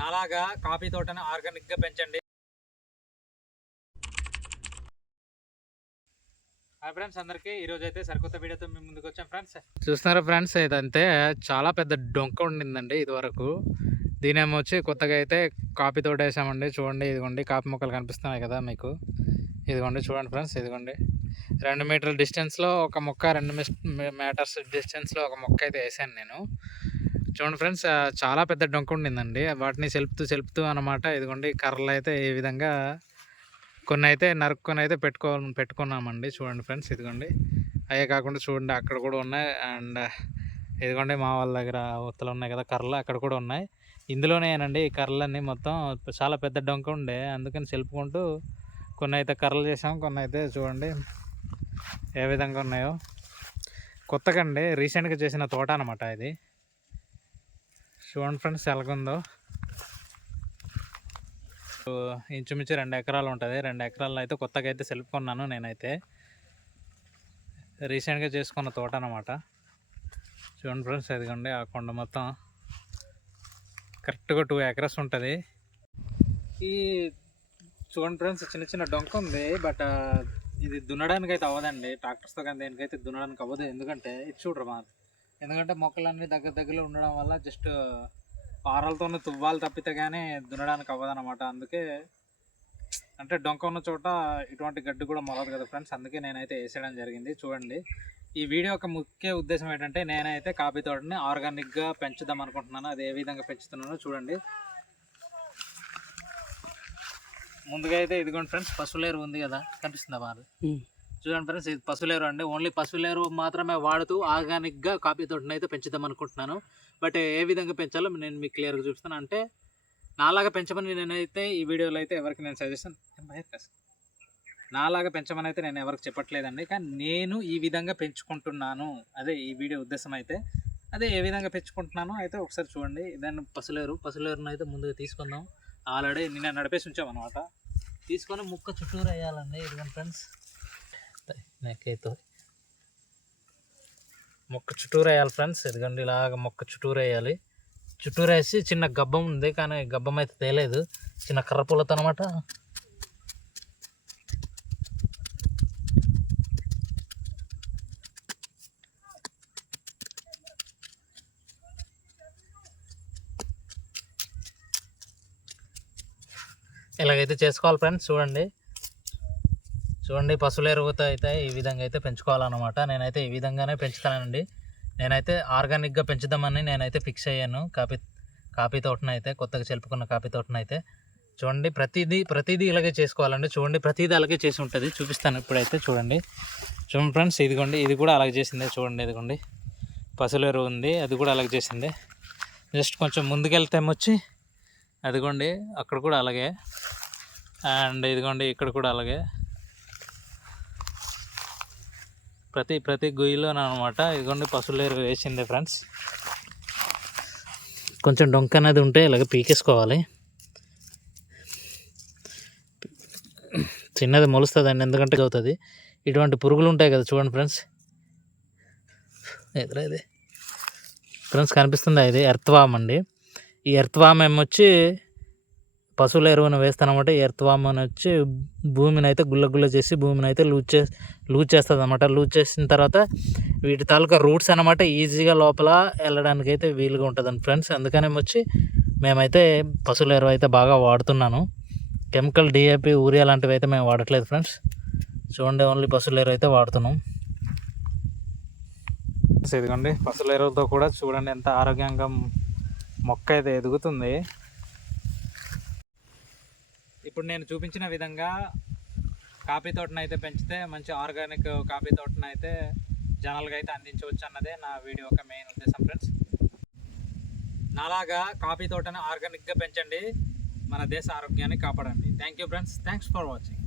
నాలాగా కాఫీ తోటను ఆర్గానిక్గా పెంచండి. హాయ్ ఫ్రెండ్స్ అందరికీ ఈరోజు అయితే సరికొత్త వీడియోతో మేము ముందుకు వచ్చాం ఫ్రెండ్స్. చూస్తున్నారా ఫ్రెండ్స్ ఇదంతే చాలా పెద్ద డొంక ఉండిందండి ఇదివరకు. దీని ఏమో వచ్చి కొత్తగా అయితే కాఫీ తోట వేసామండి. చూడండి ఇదిగోండి కాఫీ మొక్కలు కనిపిస్తున్నాయి కదా మీకు. ఇదిగోండి చూడండి ఫ్రెండ్స్ ఇదిగోండి. రెండు మీటర్ల డిస్టెన్స్లో ఒక మొక్క రెండు మీటర్స్ డిస్టెన్స్లో ఒక మొక్క అయితే వేసాను నేను. చూడండి ఫ్రెండ్స్ చాలా పెద్ద డొంక ఉండిందండి. వాటిని సెల్పుతూ సెల్పుతూ అనమాట ఇదిగోండి కర్రలు అయితే ఈ విధంగా కొన్ని అయితే నరుక్కొని అయితే పెట్టుకో పెట్టుకున్నామండి. చూడండి ఫ్రెండ్స్ ఇదిగోండి. అయ్యే కాకుండా చూడండి అక్కడ కూడా ఉన్నాయి. అండ్ ఇదిగోండి మా వాళ్ళ దగ్గర ఉత్తలు ఉన్నాయి కదా కర్రలు అక్కడ కూడా ఉన్నాయి. ఇందులోనేనండి ఈ కర్రలన్నీ మొత్తం చాలా పెద్ద డొంక ఉండే. అందుకని చెలుపుకుంటూ కొన్ని అయితే కర్రలు చేసాం. కొన్ని అయితే చూడండి ఏ విధంగా ఉన్నాయో. కొత్తగా అండి రీసెంట్గా చేసిన తోట అనమాట ఇది. చూడండి ఫ్రెండ్స్ ఎలాగుందో. సో, ఇంచుమించు రెండు ఎకరాలు ఉంటుంది. రెండు ఎకరాల్లో అయితే కొత్తగా అయితే సెల్ఫ్ కొన్నాను నేనైతే. రీసెంట్గా చేసుకున్న తోట అనమాట చూడండి ఫ్రెండ్స్ ఎదిగండి ఆ కొండ మొత్తం కరెక్ట్గా టూ ఎకరస్ ఉంటుంది. ఈ చూడండి ఫ్రెండ్స్ చిన్న చిన్న డొంక ఉంది బట్ ఇది దున్నడానికి అయితే అవ్వదండి. ట్రాక్టర్స్తో కానీ దేనికైతే దున్నడానికి అవ్వదు. ఎందుకంటే ఇది చూడరు మాకు ఎందుకంటే మొక్కలన్నీ దగ్గర దగ్గరలో ఉండడం వల్ల జస్ట్ పారలతోనే తువ్వాలి తప్పితే కానీ దున్నడానికి అవ్వదన్నమాట. అందుకే అంటే డొంక ఉన్న చోట ఇటువంటి గడ్డి కూడా మొలదు కదా ఫ్రెండ్స్ అందుకే నేనైతే వేసేయడం జరిగింది. చూడండి. ఈ వీడియో యొక్క ముఖ్య ఉద్దేశం ఏంటంటే నేనైతే కాఫీ తోటని ఆర్గానిక్గా పెంచుదాం అనుకుంటున్నాను. అది ఏ విధంగా పెంచుతున్నానో చూడండి. ముందుగా అయితే ఇదిగోండి ఫ్రెండ్స్ పశువులేరు ఉంది కదా. కనిపిస్తుందా బాగా చూడండి ఫ్రెండ్స్ ఇది పశువులేరు అండి. ఓన్లీ పశువులేరు మాత్రమే వాడుతూ ఆర్గానిక్గా కాఫీ తోటని అయితే పెంచుదాం అనుకుంటున్నాను. బట్ ఏ విధంగా పెంచాలో నేను మీకు క్లియర్గా చూపిస్తాను. అంటే నాలాగా పెంచమని నేనైతే ఈ వీడియోలో అయితే ఎవరికి నేను సజెషన్ నాలాగా పెంచమని అయితే నేను ఎవరికి చెప్పట్లేదండి. కానీ నేను ఈ విధంగా పెంచుకుంటున్నాను. అదే ఈ వీడియో ఉద్దేశం అయితే. అదే ఏ విధంగా పెంచుకుంటున్నానో అయితే ఒకసారి చూడండి. దాన్ని పసులేరు పసులేరును అయితే ముందుగా తీసుకుందాం. ఆల్రెడీ నిన్న నడిపేసి ఉంచామన్నమాట. అనమాట తీసుకొని ముక్క చుట్టూరు వేయాలండి ఇదిగోండి ఫ్రెండ్స్ నెక్కైతే మొక్క చుట్టూరు వేయాలి ఫ్రెండ్స్ ఇదిగోండి ఇలాగ మొక్క చుట్టూరు వేయాలి చుట్టూరు వేసి చిన్న గబ్బం ఉంది కానీ గబ్బం అయితే తేలేదు. చిన్న కర్ర పూలతో అనమాట ఇలాగైతే చేసుకోవాలి ఫ్రెండ్స్ చూడండి. చూడండి పశువులు ఎరువుతో అయితే ఈ విధంగా అయితే పెంచుకోవాలన్నమాట. నేనైతే ఈ విధంగానే పెంచుతానండి. నేనైతే ఆర్గానిక్గా పెంచుదామని నేనైతే ఫిక్స్ అయ్యాను. కాపీ కాపీ తోటను అయితే కొత్తగా చెలుపుకున్న కాపీ తోటను అయితే. చూడండి ప్రతిదీ ప్రతిదీ ఇలాగే చేసుకోవాలండి. చూడండి ప్రతిదీ అలాగే చేసి ఉంటుంది. చూపిస్తాను ఇప్పుడైతే చూడండి. చూడండి ఫ్రెండ్స్ ఇదిగోండి ఇది కూడా అలాగే చేసిందే. చూడండి ఇదిగోండి. పశువుల ఎరువు ఉంది. అది కూడా అలాగే చేసిందే. జస్ట్ కొంచెం ముందుకెళ్తే వచ్చి అదిగోండి అక్కడ కూడా అలాగే. అండ్ ఇదిగోండి ఇక్కడ కూడా అలాగే. ప్రతి ప్రతి గుయ్యిలోనమాట ఇదిగోండి పశువులేరు వేసింది ఫ్రెండ్స్. కొంచెం డొంక అనేది ఉంటే ఇలాగ పీకేసుకోవాలి. చిన్నది మొలుస్తుందండి ఎందుకంటే అవుతుంది ఇటువంటి పురుగులు ఉంటాయి కదా చూడండి ఫ్రెండ్స్. ఎదురా ఇది. ఫ్రెండ్స్ కనిపిస్తుందా ఇది? ఎర్త్వామ్ అండి. ఈ ఎర్త్వామ్ ఏమొచ్చి పశువుల ఎరువును వేస్తానమాట ఈ ఎర్త్వామ్ అని వచ్చి భూమిని అయితే గుల్ల గుల్ల చేసి భూమిని అయితే లూజ్ చే లూజ్ చేస్తుంది అనమాట లూజ్ చేసిన తర్వాత వీటి తాలూకా రూట్స్ అనమాట ఈజీగా లోపల వెళ్ళడానికి అయితే వీలుగా ఉంటుందండి ఫ్రెండ్స్. అందుకని వచ్చి మేమైతే పశువుల ఎరువు అయితే బాగా వాడుతున్నాను. కెమికల్ డిఏపి ఊరియా లాంటివి అయితే మేము వాడట్లేదు ఫ్రెండ్స్. చూడండి ఓన్లీ పశువుల ఎరువు అయితే వాడుతున్నాం. ఇదిగోండి పశువుల ఎరువుతో కూడా చూడండి ఎంత ఆరోగ్యంగా మొక్క అయితే ఎదుగుతుంది. ఇప్పుడు నేను చూపించిన విధంగా కాఫీ తోటను అయితే పెంచితే మంచి ఆర్గానిక్ కాఫీ తోటను అయితే జనాలుగా అయితే అందించవచ్చు అన్నదే నా వీడియో యొక్క మెయిన్ ఉద్దేశం ఫ్రెండ్స్ నాలాగా కాఫీ తోటను ఆర్గానిక్గా పెంచండి. మన దేశ ఆరోగ్యాన్ని కాపాడండి. Thank you friends thanks for watching